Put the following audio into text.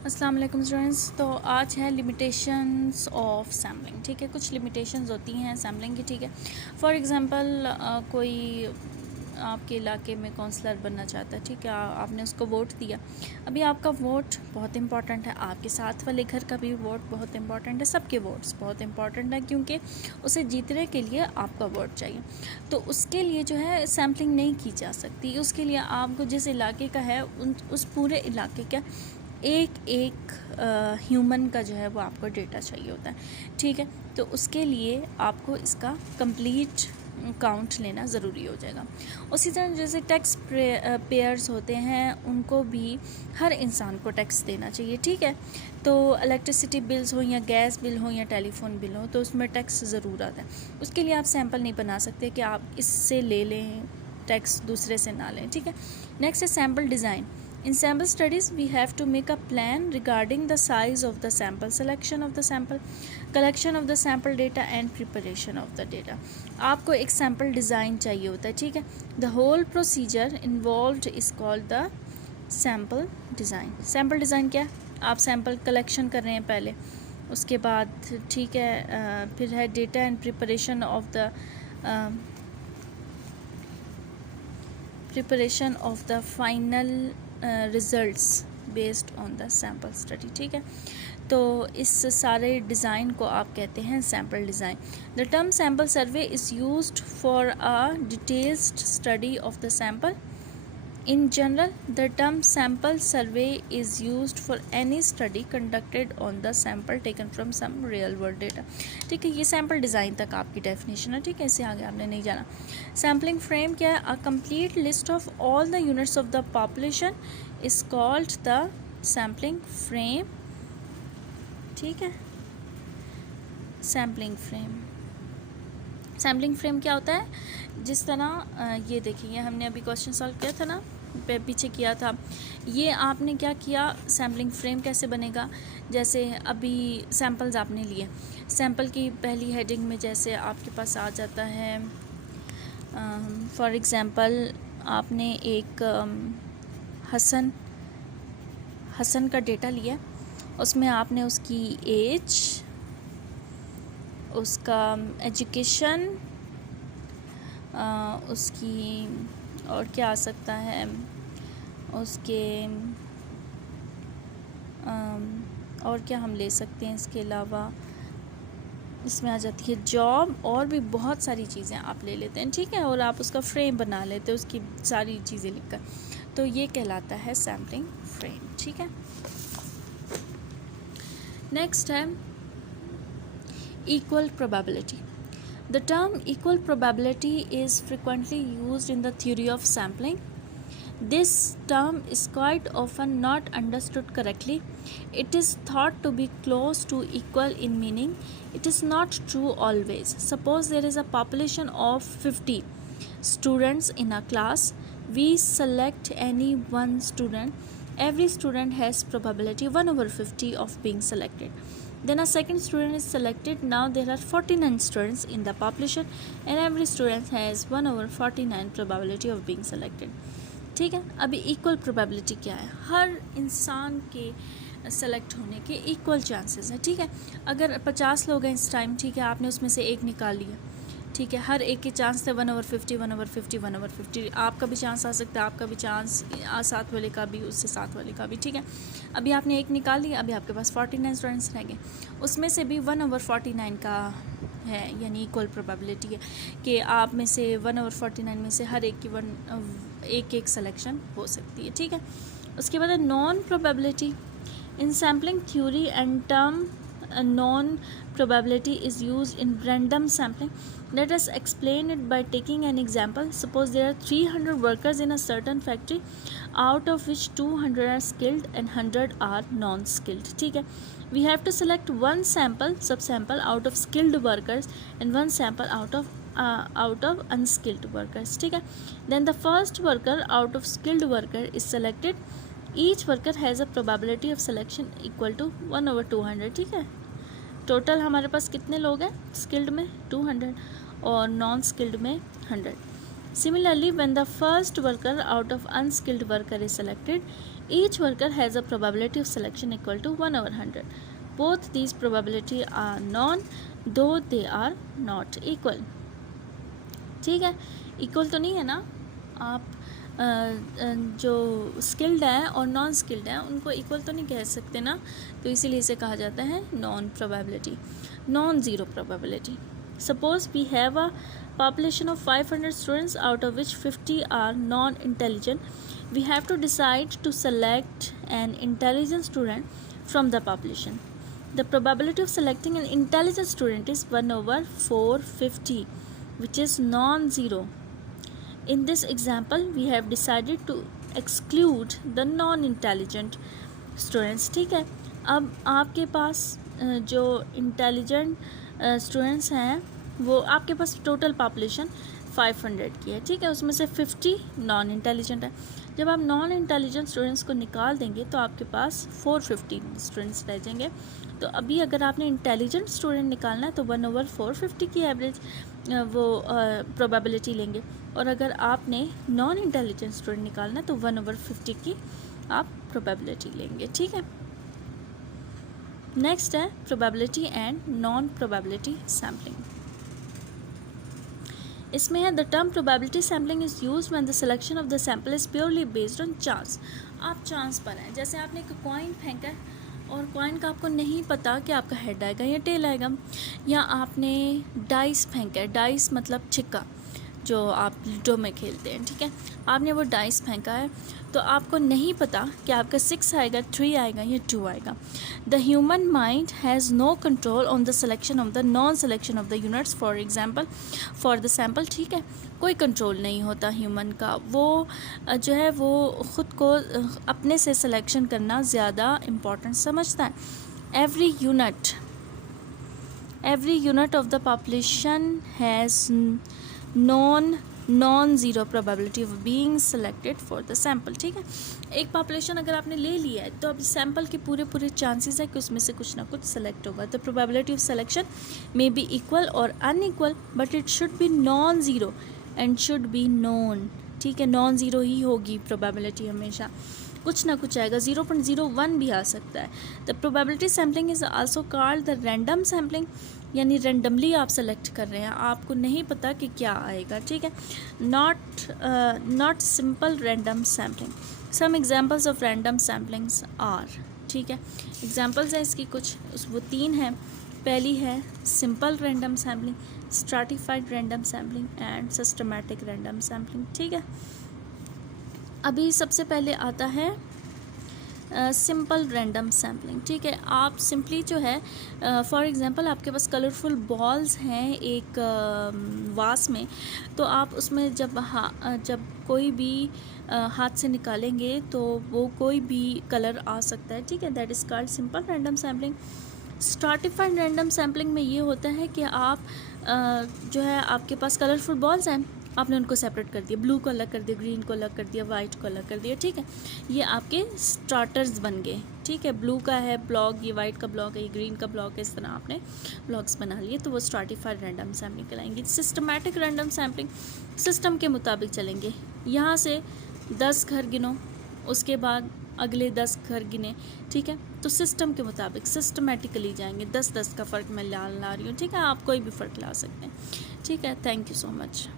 अस्सलाम वालेकुम स्टूडेंट्स। तो आज है लिमिटेशंस ऑफ सैम्पलिंग। ठीक है, कुछ लिमिटेशंस होती हैं सैम्पलिंग की। ठीक है, फॉर एग्जांपल कोई आपके इलाके में काउंसलर बनना चाहता है। ठीक है, आपने उसको वोट दिया। अभी आपका वोट बहुत इंपॉर्टेंट है, आपके साथ वाले घर का भी वोट बहुत इंपॉर्टेंट है, सबके वोट्स बहुत इंपॉर्टेंट है, क्योंकि उसे जीतने के लिए आपका वोट चाहिए। तो उसके लिए जो है सैम्पलिंग नहीं की जा सकती। उसके लिए आपको जिस इलाके का है उस पूरे इलाके का एक एक ह्यूमन का जो है वो आपको डेटा चाहिए होता है। ठीक है, तो उसके लिए आपको इसका कंप्लीट काउंट लेना ज़रूरी हो जाएगा। उसी तरह जैसे टैक्स पेयर्स होते हैं, उनको भी हर इंसान को टैक्स देना चाहिए। ठीक है, तो इलेक्ट्रिसिटी बिल्स हो या गैस बिल हो या टेलीफोन बिल हो, तो उसमें टैक्स ज़रूर आता है। उसके लिए आप सैंपल नहीं बना सकते कि आप इससे ले लें टैक्स, दूसरे से ना लें। ठीक है, नेक्स्ट है sample design. In sample studies, we have to make a plan regarding the size of the sample, selection of the sample, collection of the sample data and preparation of the data. आपको एक sample design चाहिए होता है। ठीक है, the whole procedure involved is called the sample design. Sample design क्या है? आप sample collection कर रहे हैं पहले, उसके बाद ठीक है फिर है data and preparation of the final results based on the sample study. ठीक है, तो इस सारे डिज़ाइन को आप कहते हैं sample design. The term sample survey is used for a detailed study of the sample. In general, the term sample survey is used for any study conducted on the sample taken from some real world data. ठीक है, ये sample design तक आपकी definition है। ठीक है, इससे आगे आपने नहीं जाना। सैम्पलिंग फ्रेम क्या है? A complete list of all the units of the population is called the sampling frame. ठीक है, सैम्पलिंग फ्रेम क्या होता है? जिस तरह ये देखिए, हमने अभी क्वेश्चन सॉल्व किया था ना, पीछे किया था। ये आपने क्या किया, सैम्पलिंग फ्रेम कैसे बनेगा? जैसे अभी सैम्पल्स आपने लिए, सैम्पल की पहली हेडिंग में जैसे आपके पास आ जाता है, फॉर एग्ज़ाम्पल आपने एक हसन का डेटा लिया, उसमें आपने उसकी एज, उसका एजुकेशन, उसकी और क्या आ सकता है, उसके और क्या हम ले सकते हैं इसके अलावा, इसमें आ जाती है जॉब, और भी बहुत सारी चीज़ें आप ले लेते हैं। ठीक है, और आप उसका फ्रेम बना लेते हैं उसकी सारी चीज़ें लिखकर, तो ये कहलाता है सैम्पलिंग फ्रेम। ठीक है, नेक्स्ट है equal probability. The term equal probability is frequently used in the theory of sampling. This term is quite often not understood correctly. It is thought to be close to equal in meaning. It is not true always. Suppose there is a population of 50 students in a class. We select any one student. Every student has probability 1/50 of being selected. Then a second student is selected. Now there are 49 students in the population and every student has 1/49 probability of being selected. ठीक है, अभी equal probability क्या है? हर इंसान के select होने के equal chances हैं। ठीक है, अगर 50 लोग हैं इस टाइम, ठीक है, आपने उसमें से एक निकाल लिया। ठीक है, हर एक के चांस थे 1/50 1/50 1/50। आपका भी चांस आ सकता है, आपका भी चांस, साथ वाले का भी, उससे साथ वाले का भी। ठीक है, अभी आपने एक निकाल लिया, अभी आपके पास 49 स्टूडेंट्स रह गए, उसमें से भी 1/49 का है, यानी इक्वल प्रोबेबिलिटी है कि आप में से 1/49 में से हर एक की एक सिलेक्शन हो सकती है। ठीक है, उसके बाद non probability. In sampling theory and term non probability is used in random sampling. Let us explain it by taking an example. Suppose there are 300 workers in a certain factory, out of which 200 are skilled and 100 are non-skilled. ठीक है, we have to select one subsample out of skilled workers and one sample out of unskilled workers. ठीक है, then the first worker out of skilled worker is selected. Each worker has a probability of selection equal to 1/200. ठीक है, total हमारे पास कितने लोग हैं? Skilled में 200 और नॉन स्किल्ड में 100. Similarly, when the first worker out of unskilled worker is selected, Each worker has a probability of selection equal to 1/100. Both these probability are known though they are not equal. ठीक है, equal तो नहीं है ना. आप जो skilled है और नॉन स्किल्ड है उनको इक्वल तो नहीं कह सकते ना, तो इसीलिए इसे कहा जाता है non probability, non zero probability. Suppose we have a population of 500 students, out of which 50 are non-intelligent. We have to decide to select an intelligent student from the population. The probability of selecting an intelligent student is 1/450, which is non-zero. In this example, we have decided to exclude the non-intelligent students. ठीक है, अब आपके पास जो intelligent students हैं वो आपके पास total population 500 की है. ठीक है, उसमें से 50 नॉन इंटेलिजेंट है. जब आप नॉन इंटेलिजेंट स्टूडेंट्स को निकाल देंगे तो आपके पास 450 स्टूडेंट्स रह जाएंगे. तो अभी अगर आपने इंटेलिजेंट स्टूडेंट निकालना है तो 1/450 की एवरेज वो प्रोबेबिलिटी लेंगे, और अगर आपने नॉन इंटेलिजेंट स्टूडेंट निकालना है तो 1/50 की आप प्रोबेबिलिटी लेंगे. ठीक है, नेक्स्ट है probability and non probability sampling. इसमें है the term probability sampling is use when the selection of the sample is purely based on chance. आप चांस पर हैं, जैसे आपने एक कॉइन फेंका है और कॉइन का आपको नहीं पता कि आपका हेड आएगा या टेल आएगा, या आपने डाइस फेंका है, डाइस मतलब छिक्का जो आप लूडो में खेलते हैं. ठीक है, आपने वो डाइस फेंका है तो आपको नहीं पता कि आपका 6 आएगा, 3 आएगा या 2 आएगा. The human mind has no control on the selection of the non selection of the units for example for the sample. ठीक है, कोई कंट्रोल नहीं होता ह्यूमन का, वो जो है वो ख़ुद को अपने से सिलेक्शन करना ज़्यादा इम्पोर्टेंट समझता है. Every unit of the population has non-zero probability of being selected for the sample. ठीक है, एक पॉपुलेशन अगर आपने ले लिया है तो अब सैम्पल के पूरे चांसेस है कि उसमें से कुछ ना कुछ सेलेक्ट होगा. The probability of selection may be equal और unequal, but it should be non zero and should be known. ठीक है, नॉन ज़ीरो ही होगी प्रोबेबिलिटी, हमेशा कुछ ना कुछ आएगा, 0.01 भी आ सकता है. The probability sampling is also called the random sampling, यानी रैंडमली आप सेलेक्ट कर रहे हैं, आपको नहीं पता कि क्या आएगा. ठीक है, not simple random sampling. Some examples of random samplings are. ठीक है, एग्जांपल्स हैं इसकी कुछ, वो 3 हैं. पहली है simple random sampling, stratified random sampling and systematic random sampling. ठीक है, अभी सबसे पहले आता है सिंपल रैंडम सैम्पलिंग. ठीक है, आप सिंपली जो है फॉर एग्जांपल आपके पास कलरफुल बॉल्स हैं एक वास में, तो आप उसमें जब कोई भी हाथ से निकालेंगे तो वो कोई भी कलर आ सकता है. ठीक है, that is called simple random sampling. Stratified random sampling में ये होता है कि आप जो है आपके पास कलरफुल बॉल्स हैं, आपने उनको सेपरेट कर दिया, ब्लू को अलग कर दिया, ग्रीन को अलग कर दिया, वाइट को अलग कर दिया. ठीक है, ये आपके स्टार्टर्स बन गए. ठीक है, ब्लू का है ब्लॉक, ये वाइट का ब्लॉक है, ये ग्रीन का ब्लॉक है, इस तरह आपने ब्लॉक्स बना लिए, तो वो स्ट्रैटिफाइड रैंडम सैम्पलिंग कहलाएंगे. सिस्टमैटिक रैंडम सैम्पलिंग सिस्टम के मुताबिक चलेंगे. यहाँ से 10 घर गिनो, उसके बाद अगले 10 घर गिने. ठीक है, तो सिस्टम के मुताबिक सिस्टमेटिकली जाएंगे. 10-10 का फ़र्क मैं ला रही हूँ. ठीक है, आप कोई भी फ़र्क ला सकते हैं. ठीक है, थैंक यू सो मच.